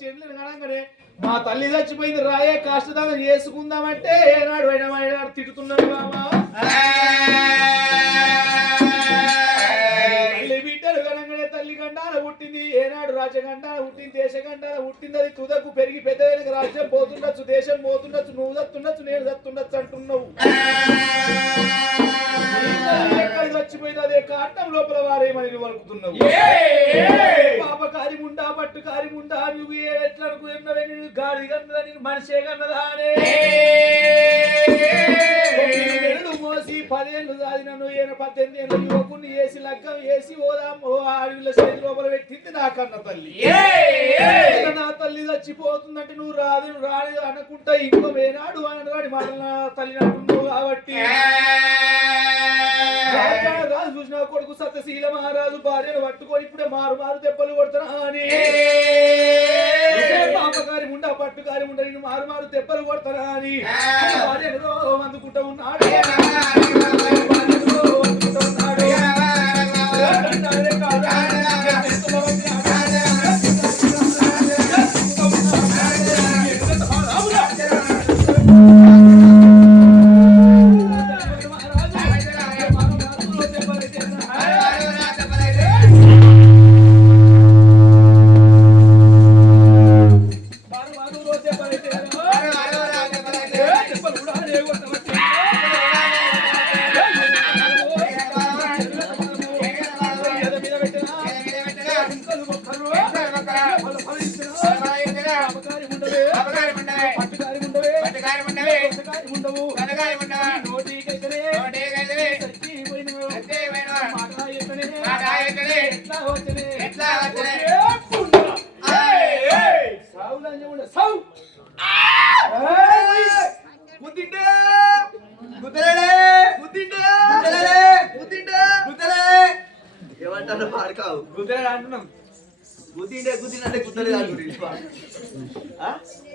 చెల్లెలు కనగానే మా తల్లి చచ్చిపోయింది రాయే కాష్టదానం చేసుకుందామంటే ఏనాడు అయినా తిడుతున్నాడు బామా బిడ్డలు కనగానే తల్లి గండాల పుట్టింది ఏనాడు రాజగండాల పుట్టింది దేశగండాల పుట్టింది అది తుదకు పెరిగి పెద్ద రాజ్యం పోతుండొచ్చు దేశం పోతుండొచ్చు నువ్వు దత్తుండొచ్చు నేను దత్తుండొచ్చు అంటున్నావు చచ్చిపోయింది అదే కాటం లోపల వారేమని వలుకుతున్నావు పాప కారిముండా పట్టు కారిముండా నువ్వు ఎట్లా అనుకున్నావే నువ్వు గాడి కన్నదా నేను మనిషే కన్నదా అనే మోసి 10 ఏళ్ళు సాధినను 18 ఏళ్ళు యువకుని వేసి లగ్గం వేసి ఓదాం ఓ ఆడవిళ్ళ చేతి లోపల పెట్టింది నా కన్న తల్లి నా తల్లి చచ్చిపోతుందంటే నువ్వు రాదు రాని అనుకుంటా ఇంకో వేనాడు అనరాని మాట నా తల్లి అంటున్నావు కాబట్టి రాజు చూసిన కొడుకు సత్యశీల మహారాజు భార్యను పట్టుకొని ఇప్పుడే మారు దెబ్బలు కొడతానా అని పాపకారి ముండా పట్టుకారి ముండా నేను మారు దెబ్బలు కొడతానా అని భార్యను అందుకుంటా ఉన్నాడు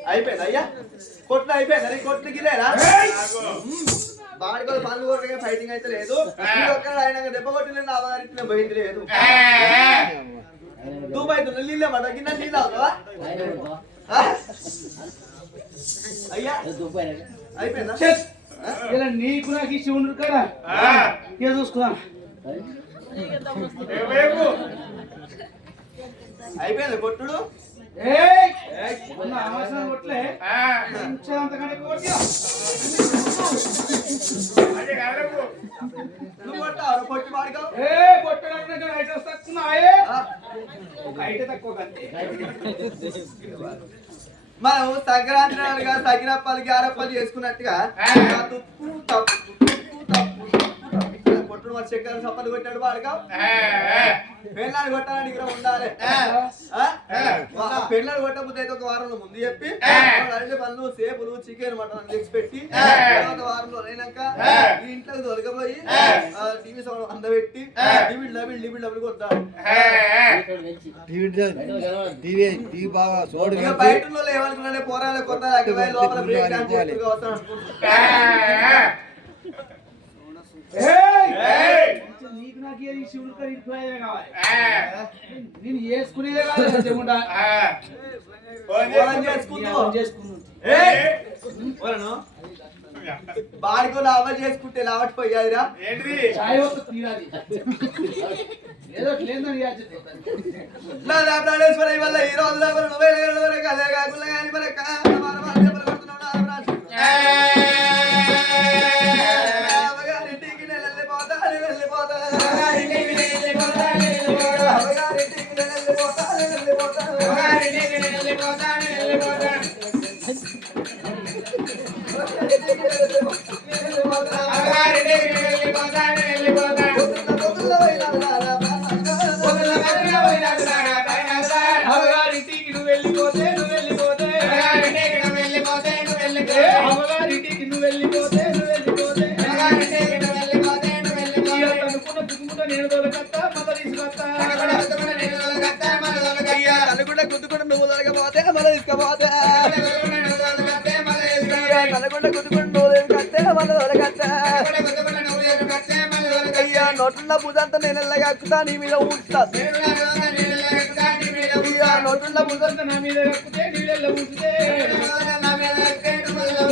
అయిపోయింది అయ్యా కొట్లు అయిపోయింది కొట్లు గిలేరా బాడికలు పనులు కొట్టగా ఫైటింగ్ అయితే లేదు ఆయన దెబ్బ కొట్టిన అవగారించిన పోయింది లేదు దూబైతుంది నీళ్ళే మాట గిన్నె నీళ్ళు అవుతావా అయ్యా అయిపోయిందా ఇలా నీకు నాకు ఇచ్చి ఉండరు కదా ఇక చూసుకున్నా అయిపోయింది కొట్టుడు కొట్లే అంతకంటే కొట్టి పాడుకో తక్కువ మనం సంక్రాంతి నాడుగా తగినప్పలకి ఆరప్పలు చేసుకున్నట్టుగా తుప్పు తప్పు కొట్టుడు మరి చక్కెర చప్పలు కొట్టాడు పాడుగా పెళ్ళాన్ని కొట్టాలని ఇక్కడ ఉండాలి పెళ్ళాన్ని కొట్టకపోతే అయితే ఒక వారంలో ముందు చెప్పి అరటి పనులు సేపులు చికెన్ మటన్ తెచ్చి పెట్టి తర్వాత వారంలో అయినాక ఈ ఇంట్లోకి దొరకపోయి టీవీ సౌండ్ అందబెట్టి లిబిడ్ కొడతాడు బయట ఏమనుకున్నాడే పోరాలే కొత్త లోపల బ్రేక్ డాన్స్ వస్తాను నీకు నాకు శివుడు కావాలి నేను చేసుకునేదే బాడికో లాభ చేసుకుంటే లావట్పోయాదిరా ప్రాణేశ్వర వల్ల ఈ రోజు అదే కాకుండా కానీ గుద్దుకుంటే నువ్వు దొరకపోతే మళ్ళీ తీసుకపోతే నల్లగొండ గుద్దుకుంటే నువ్వు కట్టే మళ్ళీ దొరకట్టే నోట్ల బుధంతా నేను ఎల్లగక్కుతా నీ మీద ఊడుస్తా నోటుల బుద్ధంత నా మీద కక్కుతే నీళ్ళ ముంచుతే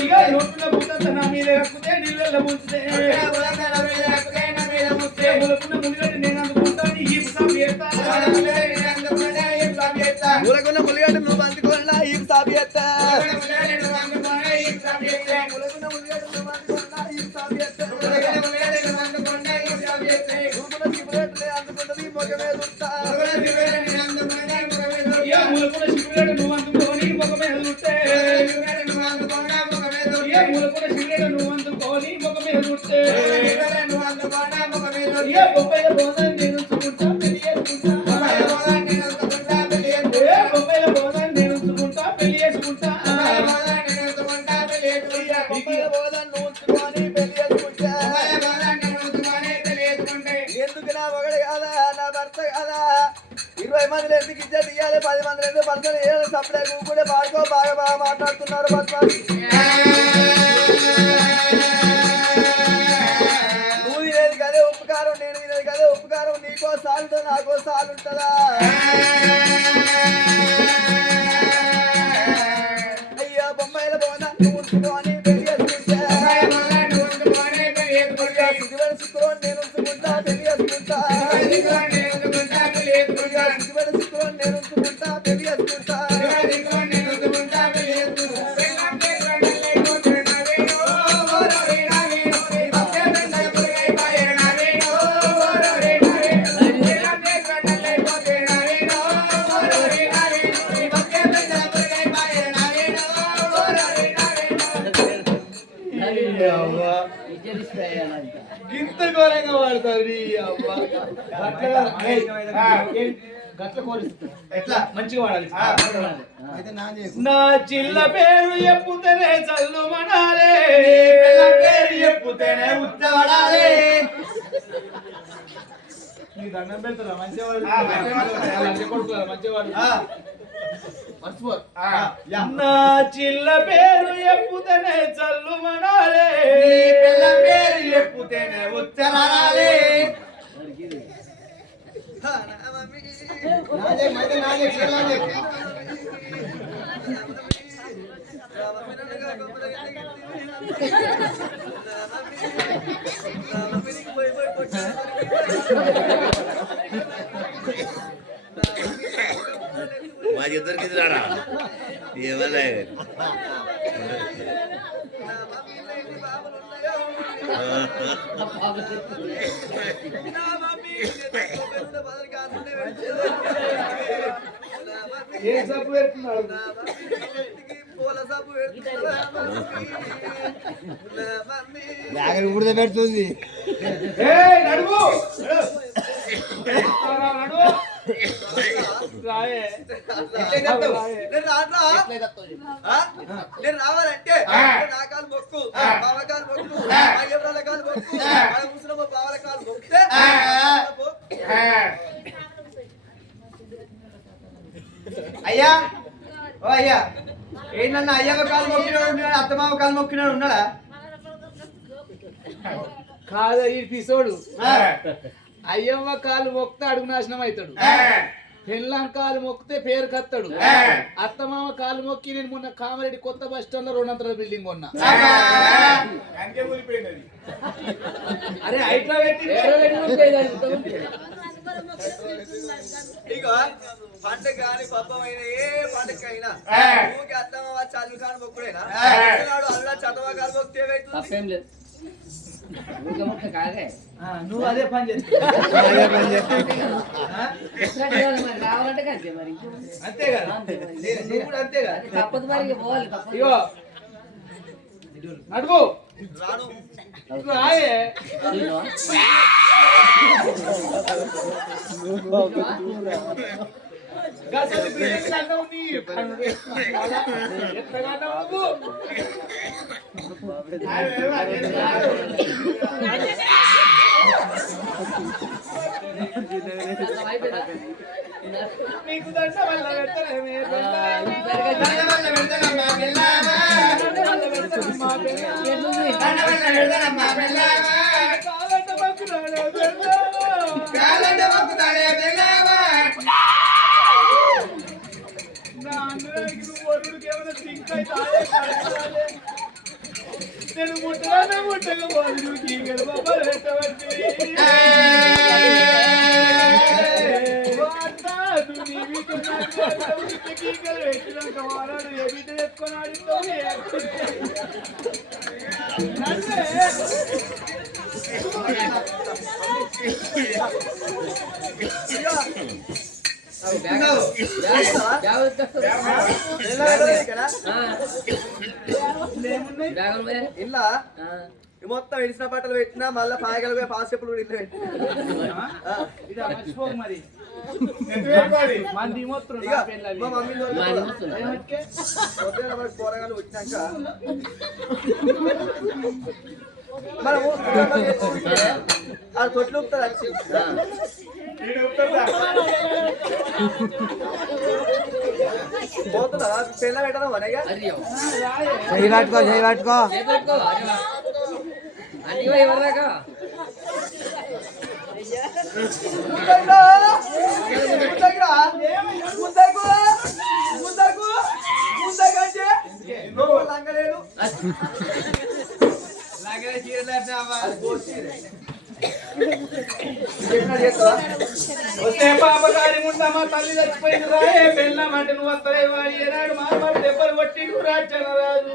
ఇక నోటుల బుద్ధంత నా మీద కక్కుతే నీళ్ళ ముంచుతే ములకున్న ములిగడ్డ నేను అందుకుంటాను ఈ సాబ్ చేస్తా ములకున్న ములిగడ్డ నువ్వు అందుకోవాలా ఈ సాబ్ చేస్తా ములకున్న ములిగడ్డ నువ్వు అందుకోవాలా ఈ సాబ్ చేస్తా అందుకుంటది మొగమే దుట్టా ములకున్న సిగరెట్ నువ్వు అందుకొని మొగమే దుట్టే ములకున్న సిగరెట్ నువ్వు అందుకొని మొగమే దుట్టే బొబ్బైల బోధన నేను ఉంచుకుంటా పెళ్లి చేసుకుంటా బొబ్బైల బోధన నేను ఉంచుకుంటా పెళ్లి చేసుకుంటా ఎందుకు నా ఒకటి కాదా నా భర్త కాదా 20 మందిలో ఎందుకు ఇచ్చేది ఇవ్వాలి 10 మందిలో ఎందుకు భర్తలు వేయాలి సప్లై కూడా బాగా బాగా మాట్లాడుతున్నారు భర్త నువ్వు తినేది కదే ఉపకారం నేను తినేది కదే ఉపకారం నీకో సాలుంటుందా నాకో సాలుంటుందా అయ్యా బొమ్మాయిల బోధ నువ్వు ఉంచుకోని పెళ్లి చేసుకుంటా శుక్రవారం నేను ఉంచుకుంటా పెళ్లి చేసుకుంటా శుక్రవారం నేను ఉంచుకుంటా పెళ్లి చేసుకుంటా ఇంత ఘోరంగా వాడతారు ఎట్లా మంచిగా వాడాలి నా చిల్ల పేరు ఎప్పుతేనే చల్లు మనాలే పేరు ఎప్పుతేనే ఉత్తవాడాలే నీ దండం పెడతారా మంచివాడు మంచివాడు నా చిల్ల పేరు ఎప్పుతేనే చల్లు మనాలే పేరు ఎప్పుతేనే ఉత్తరాలే माझी तर किती राडा येवाला ఏ సబ్బు పెడుతున్నాడు కూడా పెడుతుంది నడువు నడువు నేను రావాలంటే నా కాలు మొక్కు బావ కాలు మొక్కు ఎవరాల కాలు మొక్కు ముసలమ్మ బావల కాలు మొక్కితే అయ్యా ఓ అయ్యా ఏంటన్నా అయ్యమ్మ కాలు మొక్కినాడు ఉన్నాడు అత్తమామ కాలు మొక్కినాడు ఉన్నాడా కాదా ఈ పిసోడు అయ్యమ్మ కాలు మొక్కితే అడుగు నాశనం అవుతాడు పెళ్ళాం కాలు మొక్కితే పేరు కత్తాడు అత్తమామ కాలు మొక్కి నేను మొన్న కామారెడ్డి కొత్త బస్ స్టాండ్ లో 200 బిల్డింగ్ కొన్నా అరే ఐట్లా పెట్టి ఇక పండుగ కానీ పబ్బమైన ఏ పండుగ అయినా ఊరికి అత్తమ్మ చదువు కాని మొక్కుడైనా అల్లా చదవ కాలు మొక్కితే ఏమైతుంది నువ్వు అదే పని అంతే కదా అంతే కదా ఇగో నడువు రాయే గసలు బిల్డింగ్ అన్నావు నీ ఎత్తగా నువ్వు నీకు దండ వల్ల పెడతానే అందరికి నువ్వు వరుడికి ఏమైనా సింక్ అయితే నేను ముట్టగానే ముట్టకపోదు నువ్వు కీగలు బొమ్మలు పెట్టవచ్చు కీగలు పెట్టినాక వారాడు ఏ బిడ్డ తెచ్చుకొని ఇలా మొత్తం ఇడిసిన బట్టలు పెట్టినా మళ్ళీ పాయగలు పోయి పాస్ చెప్పులు మరి మా మమ్మీ కూరగాయలు వచ్చినాక మనము అది తొట్లు ఊపుతారు వచ్చి పోతుందా పెళ్ళ పెట్టదా మనగా పట్టుకో లంగలేదు వస్తే పాపగారి ఉంటామా తల్లి చచ్చిపోయింది రాయే పెళ్ళామంటే నువ్వు వస్తలేవా ఏనాడు మామూలు దెబ్బలు కొట్టి నువ్వు రాజ్యాల రాజు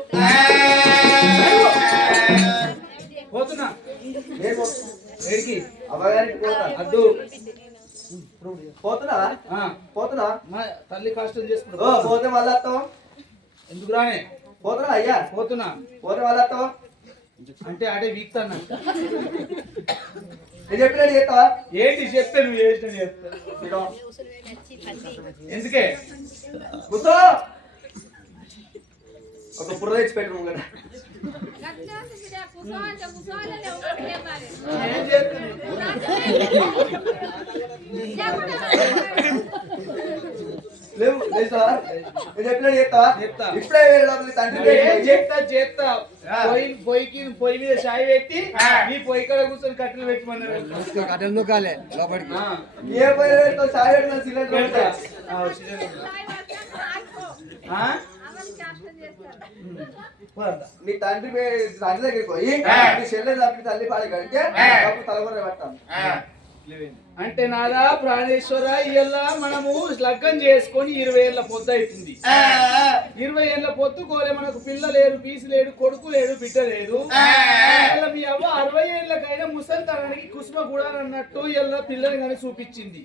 పోతున్నా అద్దు పోతున్నా పోతున్నా తల్లి కష్టం చేసుకుంటా పోతే మళ్ళీ వస్తాం ఎందుకు రానే పోతున్నా అయ్యా పోతున్నా పోతే మళ్ళీ వస్తాం అంటే అడే వీక్తాను నేను చెప్పినట్టు చేస్తావా ఏంటి చెప్తే నువ్వు చేసిన చెప్తా ఎందుకే కూర్చో ఒక పుర్ర తెచ్చి పెట్టు నువ్వు కదా లేవు తెలుసా నేను చెప్పినట్టు చేస్తావా చెప్తా ఇప్పుడే వేరే లోపలికి తండ్రి చేస్తా పొయ్యి మీద చాయ్ పెట్టి నీ పొయ్యి కాడ కూర్చొని కట్టెలు పెట్టమన్నారు ఏ పోయి సాయి పెడతా సిలిండర్ నీ తండ్రి తండ్రి దగ్గరికి పోయి నీ చెల్లె తప్పి తల్లి పాడి కడితే అప్పుడు తలగొర పెట్టాను అంటే నాదా ప్రాణేశ్వర ఇయ్యల్లా మనము లగ్గం చేసుకొని 20 ఏళ్ళ పొద్దు అవుతుంది 20 ఏళ్ళ పొద్దు కోలే మనకు పిల్ల లేడు పీసి లేడు కొడుకు లేడు బిడ్డ లేదు మీ అవ్వ 60 ఏళ్ళకైనా ముసలితనానికి కుసుమ కూడా అన్నట్టు ఇలా పిల్లని కానీ చూపించింది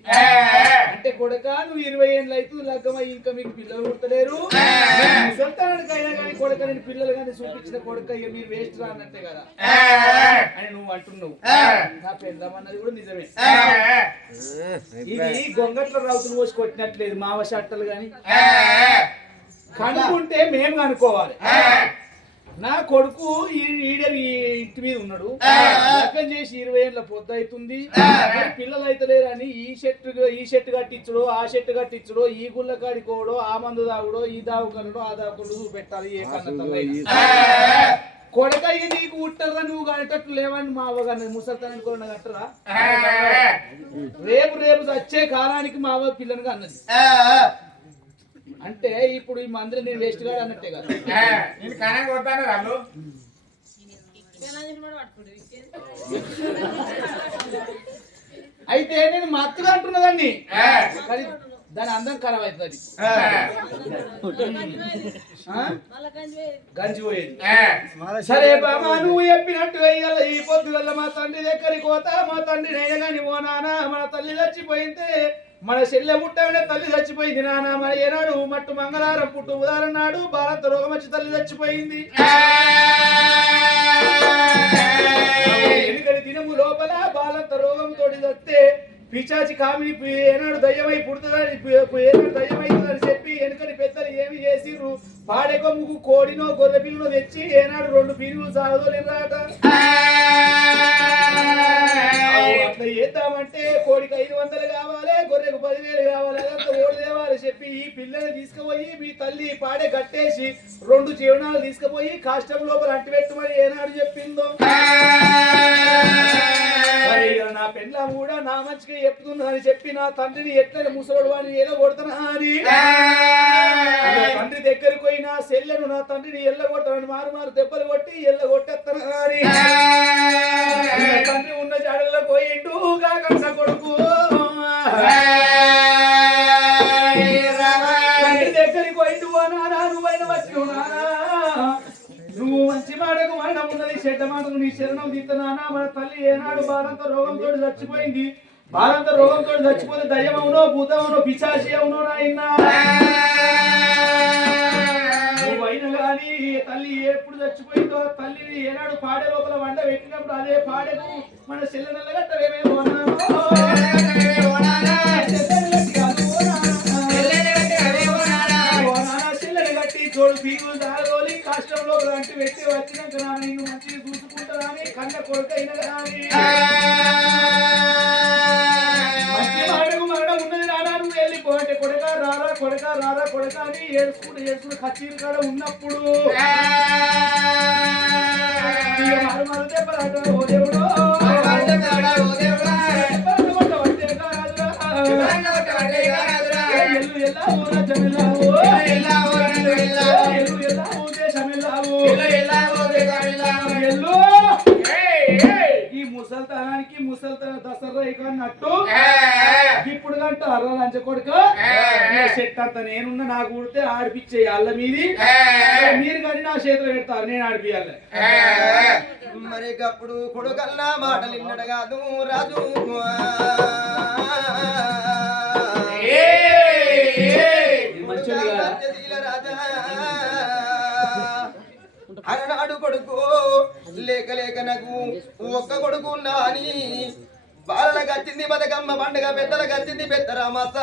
అంటే కొడుక నువ్వు 20 ఏళ్ళు అవుతుంది లగ్గం అయ్యి ఇంకా మీకు పిల్లలు పుట్టలేరు ముసలితనానికైనా కానీ కొడుక నేను పిల్లలు కానీ చూపించిన కొడుక ఇక మీరు వేస్ట్ రా అన్నట్టే కదా అని నువ్వు అంటున్నావు నా పెళ్ళమన్నది కూడా నిజమే ఇది గొంగట్ల రౌతులు పోసి కొట్టినట్లేదు మావ షట్టలు గాని కనుక్కుంటే మేము కనుక్కోవాలి నా కొడుకు ఇంటి మీద ఉన్నాడు లగ్గం చేసి 20 ఏళ్ళ పొద్దు అవుతుంది పిల్లలు అయితే లేరని ఈ షెట్టు కట్టించుడో ఆ షెట్టు కట్టించుడో ఈ గుళ్ళ కాడికోవడో ఆ మందు తాగుడో ఈ దావుకలడో ఆ దావుకలు పెట్టాలి ఏ కన్న కొడకయ్య నీకు ఉట్టరా నువ్వు కనేటట్లు లేవని మా అవ్వగారు ముసలితనానికి కొన్న కట్టరా రేపు వచ్చే కాలానికి మా అవ్వ పిల్లని అన్నది అంటే ఇప్పుడు ఈ మందిలో నేను వేస్ట్ గా అన్నట్టే కదా నేను కనం కొడతాను రాళ్ళు అయితే నేను మత్తుగా అంటున్నదాన్ని కానీ దాని అందం ఖరాబ్ అవుతుంది గంజి పోయేది సరే బామా నువ్వు చెప్పినట్టు వెయ్యాల ఈ పొద్దు వల్ల మా తండ్రి దగ్గరికి పోతా మా తండ్రి నేను కానీ ఓ నానా మన తల్లి చచ్చిపోయింది మన చెల్లె పుట్టగానే తల్లి చచ్చిపోయింది నాన్న మన ఏనాడు మట్టు మంగళవారం పుట్టు ఉదాహరణ నాడు భారత రోగం వచ్చి తల్లి చచ్చిపోయింది ఎనికడి దినము లోపల బాలంత రోగం తోటి వస్తే పిచాచి కామిని ఏనాడు దయ్యమై పుడుతుందని ఏనాడు దయ్యమైతుందని చెప్పి వెనుకని పెద్దలు ఏమి చేసిర్రు పాడే కొమ్ముకు కోడినో గొర్రె పిల్లను తెచ్చి ఏనాడు 2 పీనుగులు సాగదోలేరాట అట్లా చేద్దామంటే కోడికి 500 కావాలి గొర్రెకు 10,000 కావాలి అదంతా ఓడి తేవాలి చెప్పి ఈ పిల్లని తీసుకుపోయి మీ తల్లి పాడే కట్టేసి 2 జీవనాలు తీసుకుపోయి కాష్టం లోపల అంటిపెట్టమని ఏనాడు చెప్పిందో మరి ఇక నా పెళ్ళ కూడా నా మంచిగా చెప్తున్నా అని చెప్పి నా తండ్రిని ఎట్లా ముసలోడు వాడిని ఏదో కొడుతున్నా అని ఇక తండ్రి దగ్గరికి పోయి నా సెల్లెను నా తండ్రిని ఎల్ల కొడతానని మారు మారు దెబ్బలు కొట్టి ఎల్ల కొట్టేస్తాను అని ఇక తండ్రి ఉన్న జాడల్లో పోయిండు కన్న కొడుకు తండ్రి దగ్గరికి పోయిండు ఓ నానా నువ్వైనా వచ్చి నువ్వు మంచి మాటకు మరణం ఉన్నది చెడ్డ మాటకు నీ శరణం తీస్తున్నానా మన తల్లి ఏనాడు బాలంతో రోగంతో చచ్చిపోయింది బాలంతో రోగంతో చచ్చిపోతే దయ్యం అవునో భూతం అవునో పిశాచి అవునో నాయనా నువ్వైనా కానీ తల్లి ఎప్పుడు చచ్చిపోయిందో తల్లిని ఏనాడు పాడే లోపల వంట పెట్టినప్పుడు అదే పాడేకు మన చెల్లె నల్లగట్టవేమేమో అన్నాను తోడు పీగులు దాగోలి కష్టంలో లాంటి వ్యక్తి వచ్చినాక నిన్ను మంచిగా చూసుకుంటారా అని కన్న కొడుకైన కానీ మంచి మాటకు మరణం ఉన్నది రాడా నువ్వు వెళ్ళిపోతే కొడక రారా కొడక రారా కొడక అని ఏడుచుకుంటూ కచ్చీరు కాడ ఉన్నప్పుడు మారు మారు దెబ్బలాట ఓ దేవుడు ఎల్లు ఎలా ఊరా జమిలావు ఈ ముసల్తనానికి ముసల్తన దసరా అన్నట్టు ఇప్పుడు గంట అర్ర లంచ కొడుక చెట్టు అంత నేనున్న నాకు ఊడితే ఆడిపించే అల్ల మీది మీరు కానీ నా చేతిలో పెడతారు నేను ఆడిపియాలి మరి అప్పుడు కొడుకల్లా మాటలు ఇన్నడు కాదు రాజు అన్నాడు కొడుకు లేక లేక నాకు ఒక్క కొడుకు ఉన్నా అని బాలలకు వచ్చింది బతుకమ్మ పండుగ పెద్దలకు వచ్చింది పెద్దరామత